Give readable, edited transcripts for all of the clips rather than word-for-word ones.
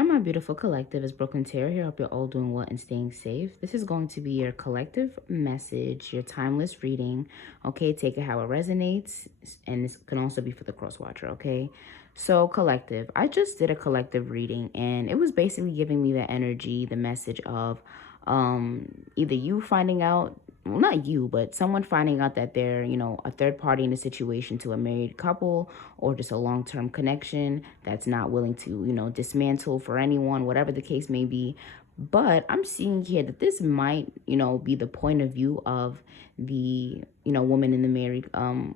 Hi, my beautiful collective. It's Brooklyn Terror here. Hope you're all doing well and staying safe. This is going to be your collective message, your timeless reading. Okay, take it how it resonates, and this can also be for the cross watcher. Okay, so collective. I just did a collective reading, and it was basically giving me the energy, the message of either you finding out, well, not you, but someone finding out that they're, a third party in a situation to a married couple, or just a long-term connection that's not willing to, dismantle for anyone, whatever the case may be. But I'm seeing here that this might, be the point of view of the, woman in the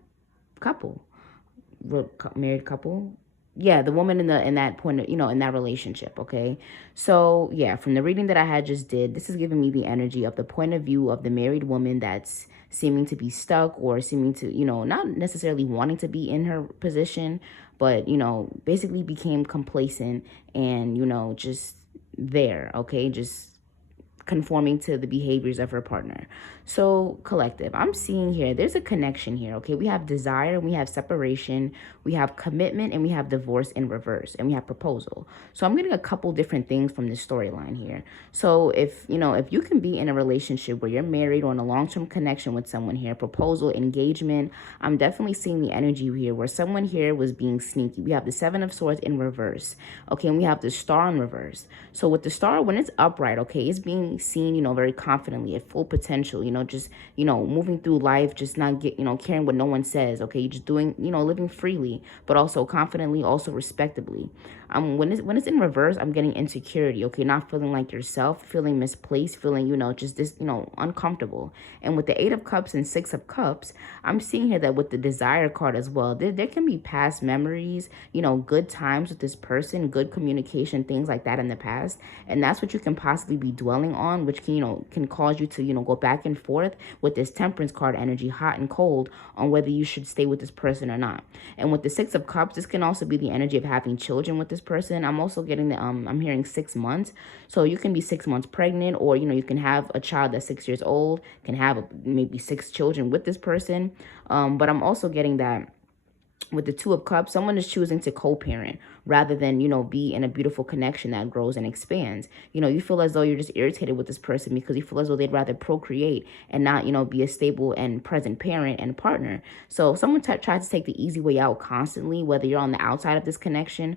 couple, married couple. Yeah, the woman in that point of, in that relationship. Okay, so yeah, from the reading that I had just did, this is giving me the energy of the point of view of the married woman that's seeming to be stuck, or seeming to, not necessarily wanting to be in her position, but basically became complacent and, just there. Okay, just conforming to the behaviors of her partner. So, collective, I'm seeing here there's a connection here. Okay, we have desire, we have separation, we have commitment, and we have divorce in reverse, and we have proposal. So I'm getting a couple different things from this storyline here. So if you can be in a relationship where you're married or in a long-term connection with someone here, proposal, engagement, I'm definitely seeing the energy here where someone here was being sneaky. We have the Seven of Swords in reverse. Okay, and we have the Star in reverse. So with the Star, when it's upright, okay, it's being seen, very confidently at full potential, just, moving through life, just not caring what no one says. Okay, you're just doing, living freely, but also confidently, also respectably. When it's in reverse, I'm getting insecurity. Okay, not feeling like yourself, feeling misplaced, feeling, just this, uncomfortable. And with the Eight of Cups and Six of Cups, I'm seeing here that with the Desire card as well, there can be past memories, good times with this person, good communication, things like that in the past. And that's what you can possibly be dwelling on, which can, can cause you to, go back and forth with this Temperance card energy, hot and cold, on whether you should stay with this person or not. And with the Six of Cups, this can also be the energy of having children with this person. I'm also getting I'm hearing 6 months. So you can be 6 months pregnant, or, you can have a child that's 6 years old, can have maybe 6 children with this person. But I'm also getting that with the Two of Cups, someone is choosing to co-parent rather than, be in a beautiful connection that grows and expands. You feel as though you're just irritated with this person because you feel as though they'd rather procreate and not, be a stable and present parent and partner. So if someone tries to take the easy way out constantly, whether you're on the outside of this connection,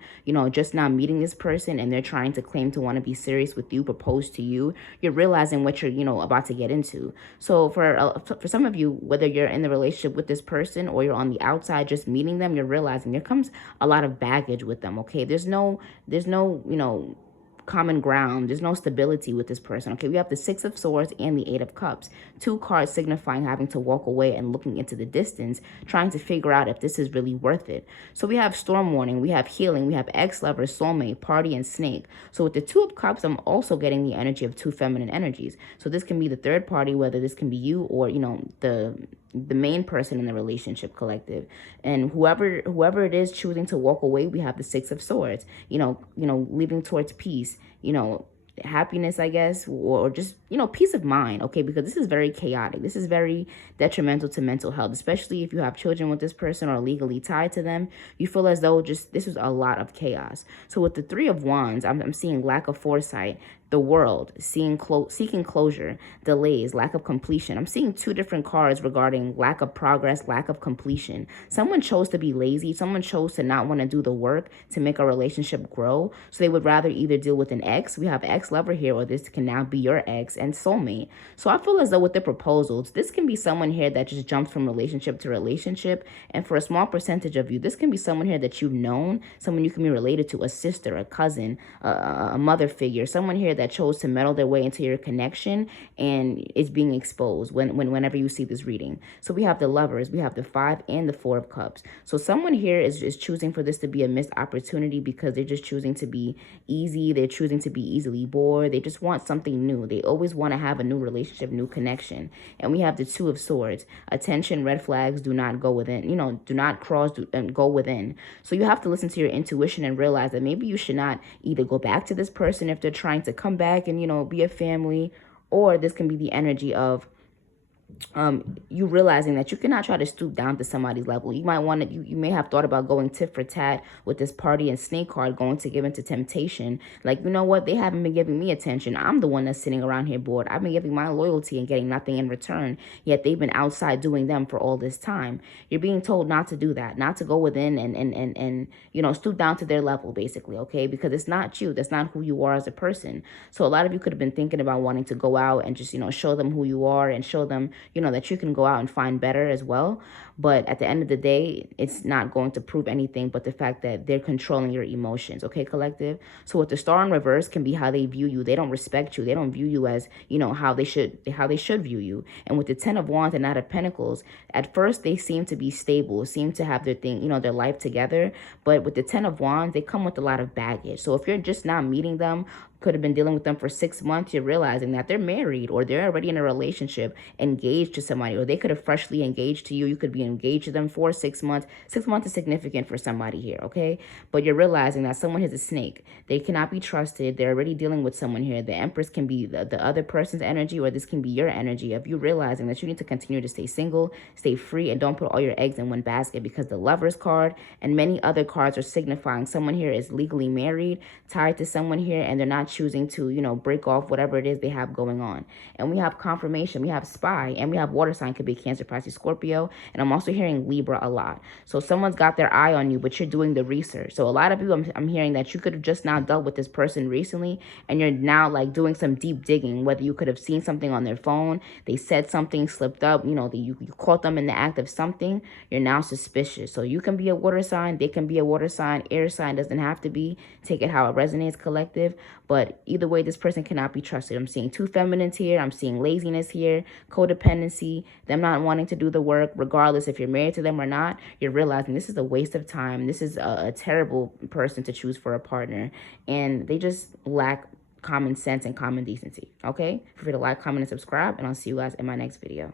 just not meeting this person, and they're trying to claim to want to be serious with you, propose to you, you're realizing what you're, about to get into. So for some of you, whether you're in the relationship with this person or you're on the outside just meeting them, you're realizing there comes a lot of baggage with them. Okay, there's no common ground. There's no stability with this person. Okay, we have the Six of Swords and the Eight of Cups, two cards signifying having to walk away and looking into the distance, trying to figure out if this is really worth it. So we have Storm Warning, we have Healing, we have Ex-Lover, Soulmate, Party, and Snake. So with the Two of Cups, I'm also getting the energy of two feminine energies. So this can be the third party, whether this can be you or, the main person in the relationship, collective. And whoever it is choosing to walk away, we have the Six of Swords, leaving towards peace, happiness, I guess, or just, peace of mind. Okay, because this is very chaotic. This is very detrimental to mental health, especially if you have children with this person or legally tied to them. You feel as though just this is a lot of chaos. So with the Three of Wands, I'm seeing lack of foresight, the World, seeking closure, delays, lack of completion. I'm seeing two different cards regarding lack of progress, lack of completion. Someone chose to be lazy. Someone chose to not want to do the work to make a relationship grow. So they would rather either deal with an ex. We have Ex-Lover here, or this can now be your ex, and Soulmate. So I feel as though with the proposals, this can be someone here that just jumps from relationship to relationship. And for a small percentage of you, this can be someone here that you've known, someone you can be related to, a sister, a cousin, a mother figure, someone here that chose to meddle their way into your connection, and it's being exposed whenever you see this reading. So we have the Lovers, we have the Five and the Four of Cups. So someone here is choosing for this to be a missed opportunity because they're just choosing to be easy. They're choosing to be easily bored. They just want something new. They always want to have a new relationship, new connection. And we have the Two of Swords. Attention, red flags, do not go within, do not cross and go within. So you have to listen to your intuition and realize that maybe you should not either go back to this person if they're trying to come back and, be a family, or this can be the energy of you realizing that you cannot try to stoop down to somebody's level. You might want to, you may have thought about going tit for tat with this party and snake card, going to give into temptation. Like, you know what? They haven't been giving me attention. I'm the one that's sitting around here bored. I've been giving my loyalty and getting nothing in return. Yet they've been outside doing them for all this time. You're being told not to do that, not to go within and you know, stoop down to their level, basically, okay? Because it's not you. That's not who you are as a person. So a lot of you could have been thinking about wanting to go out and just, you know, show them who you are and show them, you know, that you can go out and find better as well. But at the end of the day, it's not going to prove anything but the fact that they're controlling your emotions, okay, collective? So with the star in reverse can be how they view you. They don't respect you. They don't view you as, you know, how they should view you. And with the 10 of Wands and Knight of Pentacles, at first they seem to be stable, seem to have their thing, you know, their life together. But with the 10 of Wands, they come with a lot of baggage. So if you're just not meeting them, could have been dealing with them for 6 months, you're realizing that they're married or they're already in a relationship, engaged to somebody, or they could have freshly engaged to you. You could be engaged to them for 6 months. 6 months is significant for somebody here, okay? But you're realizing that someone is a snake. They cannot be trusted. They're already dealing with someone here. The Empress can be the other person's energy, or this can be your energy of you realizing that you need to continue to stay single, stay free, and don't put all your eggs in one basket, because the Lover's card and many other cards are signifying someone here is legally married, tied to someone here, and they're not choosing to, you know, break off whatever it is they have going on. And we have confirmation, we have spy, and we have water sign, could be Cancer, Pisces, Scorpio. And I'm also hearing Libra a lot. So someone's got their eye on you, but you're doing the research. So a lot of you, I'm hearing that you could have just now dealt with this person recently, and you're now like doing some deep digging, whether you could have seen something on their phone, they said something, slipped up, you know, you caught them in the act of something, you're now suspicious. So you can be a water sign, they can be a water sign, air sign, doesn't have to be. Take it how it resonates, collective. But either way, this person cannot be trusted. I'm seeing two feminines here. I'm seeing laziness here, codependency, them not wanting to do the work, regardless if you're married to them or not. You're realizing this is a waste of time. This is a terrible person to choose for a partner. And they just lack common sense and common decency, okay? Feel free to like, comment, and subscribe, and I'll see you guys in my next video.